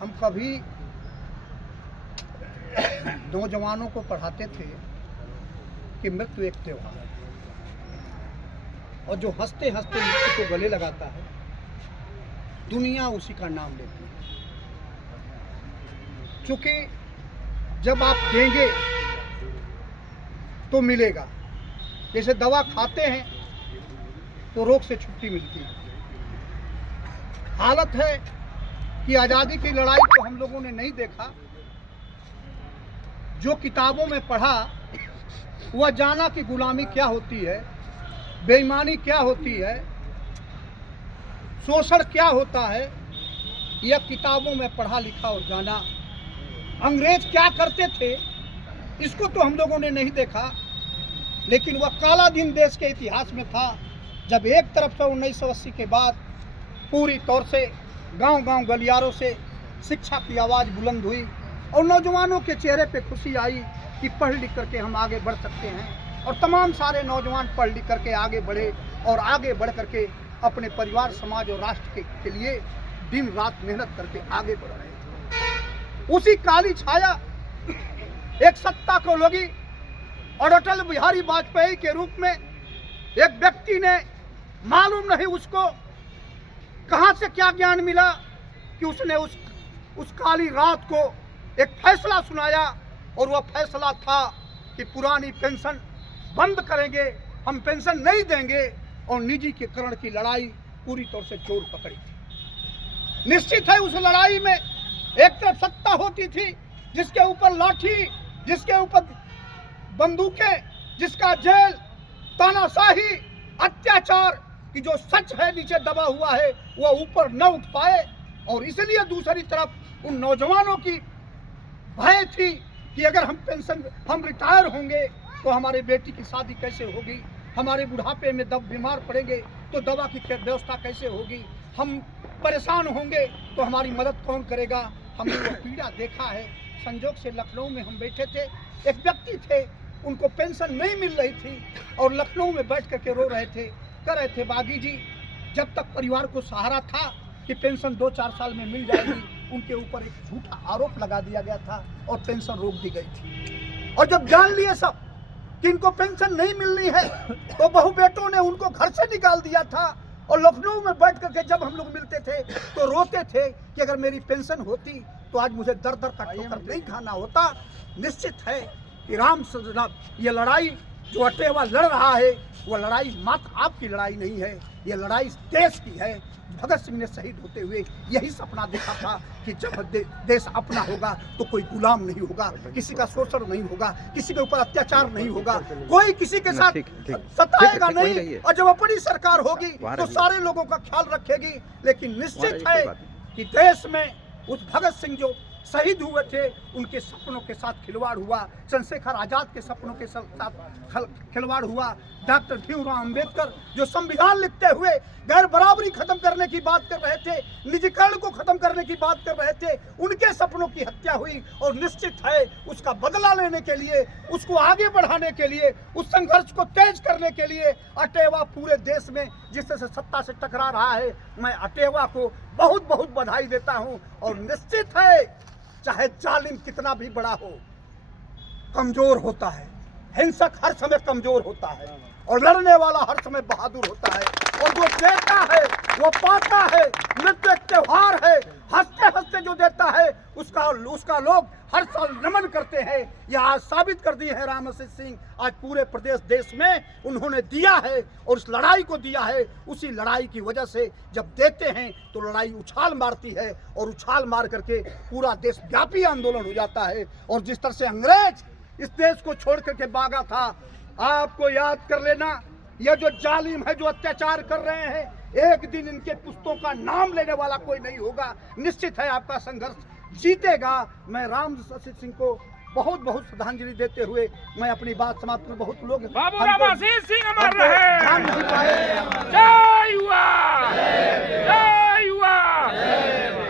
हम कभी नौजवानों को पढ़ाते थे कि मृत्यु एक त्योहार है, और जो हंसते हंसते मृत्यु को गले लगाता है दुनिया उसी का नाम लेती है। क्योंकि जब आप देंगे तो मिलेगा। जैसे दवा खाते हैं तो रोग से छुट्टी मिलती है। हालत है कि आज़ादी की लड़ाई को हम लोगों ने नहीं देखा, जो किताबों में पढ़ा वह जाना कि गुलामी क्या होती है, बेईमानी क्या होती है, शोषण क्या होता है। यह किताबों में पढ़ा लिखा और जाना। अंग्रेज क्या करते थे इसको तो हम लोगों ने नहीं देखा, लेकिन वह काला दिन देश के इतिहास में था जब एक तरफ से 1980 के बाद पूरी तौर से गांव-गांव गलियारों से शिक्षा की आवाज़ बुलंद हुई और नौजवानों के चेहरे पे खुशी आई कि पढ़ लिख करके हम आगे बढ़ सकते हैं। और तमाम सारे नौजवान पढ़ लिख करके आगे बढ़े और आगे बढ़ करके अपने परिवार, समाज और राष्ट्र के लिए दिन रात मेहनत करके आगे बढ़ रहे थे। उसी काली छाया एक सत्ता को लगी और अटल बिहारी वाजपेयी के रूप में एक व्यक्ति ने, मालूम नहीं उसको कहां से क्या ज्ञान मिला कि उसने उस काली रात को एक फैसला सुनाया, और वह फैसला था कि पुरानी पेंशन बंद करेंगे, हम पेंशन नहीं देंगे, और निजीकरण की लड़ाई पूरी तौर से जोर पकड़ी थी। निश्चित है उस लड़ाई में एक तरफ सत्ता होती थी जिसके ऊपर लाठी, जिसके ऊपर बंदूकें, जिसका जेल, तानाशाही, अत्याचार की जो सच है नीचे दबा हुआ है वह ऊपर न उठ पाए। और इसलिए दूसरी तरफ उन नौजवानों की भय थी कि अगर हम रिटायर होंगे तो हमारे बेटी की शादी कैसे होगी, हमारे बुढ़ापे में बीमार पड़ेंगे तो दवा की व्यवस्था कैसे होगी, हम परेशान होंगे तो हमारी मदद कौन करेगा। हमने वो पीड़ा देखा है। संजोग से लखनऊ में हम बैठे थे, एक व्यक्ति थे, उनको पेंशन नहीं मिल रही थी और लखनऊ में बैठ करके रो रहे थे, कह रहे थे बागी जी, जब तक परिवार को सहारा था कि पेंशन 2-4 साल में मिल जाएगी, उनके ऊपर एक झूठा आरोप लगा दिया गया था और पेंशन रोक दी गई थी। और जब जान लिए सब कि इनको पेंशन नहीं मिलनी है तो बहू बेटों ने उनको घर से निकाल दिया था। और लखनऊ में बैठ करके जब हम लोग मिलते थे तो रोते थे कि अगर मेरी पेंशन होती तो आज मुझे दर दर का ठोकर नहीं खाना होता। निश्चित है कि ये लड़ाई जो अटेवा लड़ रहा है वह लड़ाई मात्र आपकी लड़ाई नहीं है, ये लड़ाई इस देश की है। भगत सिंह ने शहीद होते हुए यही सपना देखा था कि जब देश अपना होगा तो कोई गुलाम नहीं होगा, किसी का शोषण नहीं होगा, किसी के ऊपर अत्याचार नहीं होगा, कोई किसी के साथ सताएगा नहीं, और जब अपनी सरकार होगी तो सारे लोगों का ख्याल रखेगी। लेकिन निश्चित है कि देश में उस भगत सिंह जो शहीद हुए थे उनके सपनों के साथ खिलवाड़ हुआ, चंद्रशेखर आजाद के सपनों के साथ खिलवाड़ हुआ, डॉक्टर भीमराव अंबेडकर जो संविधान लिखते हुए गैर बराबरी खत्म करने की बात कर रहे थे, निजीकरण को खत्म करने की बात कर रहे थे, उनके सपनों की हत्या हुई। और निश्चित है उसका बदला लेने के लिए, उसको आगे बढ़ाने के लिए, उस संघर्ष को तेज करने के लिए अटेवा पूरे देश में जिस तरह से सत्ता से टकरा रहा है, मैं अटेवा को बहुत बहुत बधाई देता हूँ। और निश्चित है चाहे जालिम कितना भी बड़ा हो, कमजोर होता है, हिंसक हर समय कमजोर होता है, और लड़ने वाला हर समय बहादुर होता है। और जो देता है वो पाता है। नृत्य एक त्योहार है, हंसते हंसते जो देता है उसका लोग हर साल नमन करते हैं। यह आज साबित कर दिए हैं रामसिंह सिंह, आज पूरे प्रदेश देश में उन्होंने दिया है और उस लड़ाई को दिया है। उसी लड़ाई की वजह से जब देते हैं तो लड़ाई उछाल मारती है, और उछाल मार करके पूरा देश व्यापी आंदोलन हो जाता है। और जिस तरह से अंग्रेज इस देश को छोड़ करके भागा था, आपको याद कर लेना, यह जो जालिम है जो अत्याचार कर रहे हैं, एक दिन इनके पुस्तकों का नाम लेने वाला कोई नहीं होगा। निश्चित है आपका संघर्ष जीतेगा। मैं रामसिंह सिंह को बहुत बहुत श्रद्धांजलि देते हुए मैं अपनी बात समाप्त में, बहुत लोग बाबू रामसिंह सिंह अमर रहे, जान नहीं पाए। जय हुआ, जय हुआ।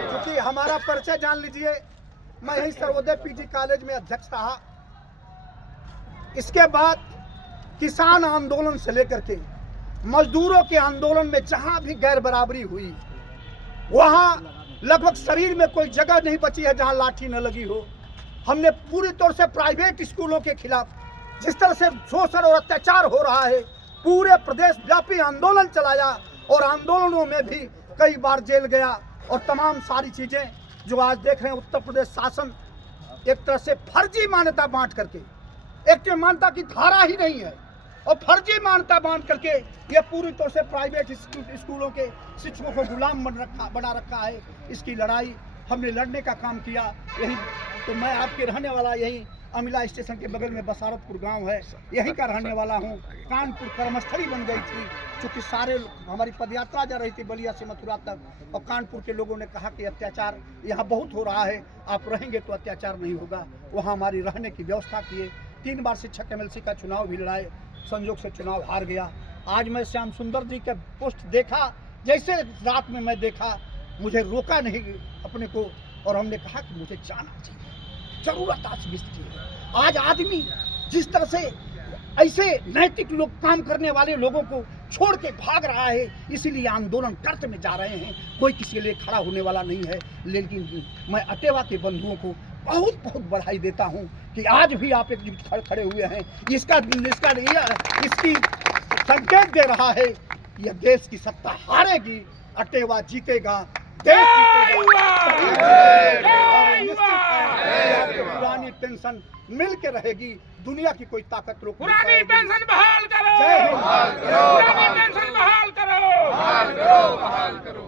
क्योंकि हमारा परिचय जान लीजिए, मैं यही सर्वोदय पीजी कॉलेज में अध्यक्ष रहा। इसके बाद किसान आंदोलन से लेकर के मजदूरों के आंदोलन में जहां भी गैर बराबरी हुई वहां लगभग शरीर में कोई जगह नहीं बची है जहां लाठी न लगी हो। हमने पूरी तौर से प्राइवेट स्कूलों के खिलाफ जिस तरह से शोषण और अत्याचार हो रहा है, पूरे प्रदेश व्यापी आंदोलन चलाया और आंदोलनों में भी कई बार जेल गया। और तमाम सारी चीजें जो आज देख रहे हैं, उत्तर प्रदेश शासन एक तरह से फर्जी मान्यता बांट करके, एक मान्यता की धारा ही नहीं है और फर्जी मान्यता बांट करके ये पूरी तौर से प्राइवेट स्कूलों के शिक्षकों को गुलाम बना रखा है। इसकी लड़ाई हमने लड़ने का काम किया। यही तो मैं आपके रहने वाला, यही अमिला स्टेशन के बगल में बसारतपुर गांव है, यहीं का रहने वाला हूं। कानपुर कर्मस्थली बन गई थी, क्योंकि सारे हमारी पदयात्रा जा रही थी बलिया से मथुरा तक, और कानपुर के लोगों ने कहा कि अत्याचार यहाँ बहुत हो रहा है, आप रहेंगे तो अत्याचार नहीं होगा। वहाँ हमारी रहने की व्यवस्था किए। 3 बार शिक्षक MLC का चुनाव भी लड़ाए, संयोग से चुनाव हार गया। आज मैं श्याम सुंदर जी का पोस्ट देखा, जैसे रात में मैं देखा, मुझे रोका नहीं अपने को, और हमने कहा कि मुझे जाना चाहिए, जरूरत आज की है। आज आदमी जिस तरह से ऐसे नैतिक लोग काम करने वाले लोगों को छोड़ के भाग रहा है, इसीलिए आंदोलन करते में जा रहे हैं। कोई किसी के लिए खड़ा होने वाला नहीं है। लेकिन मैं अटेवा के बंधुओं को बहुत बहुत बधाई देता हूं कि आज भी आप एक खड़े हुए हैं। इसकी संकेत दे रहा है, यह देश की सत्ता हारेगी, अटेवा जीतेगा, देश पुरानी पेंशन मिल के रहेगी। दुनिया की कोई ताकत रोक नहीं पुरानी पाएगी। पेंशन बहाल करो, जय हिंद। पुरानी पेंशन बहाल करो, बहाल करो, बहाल करो।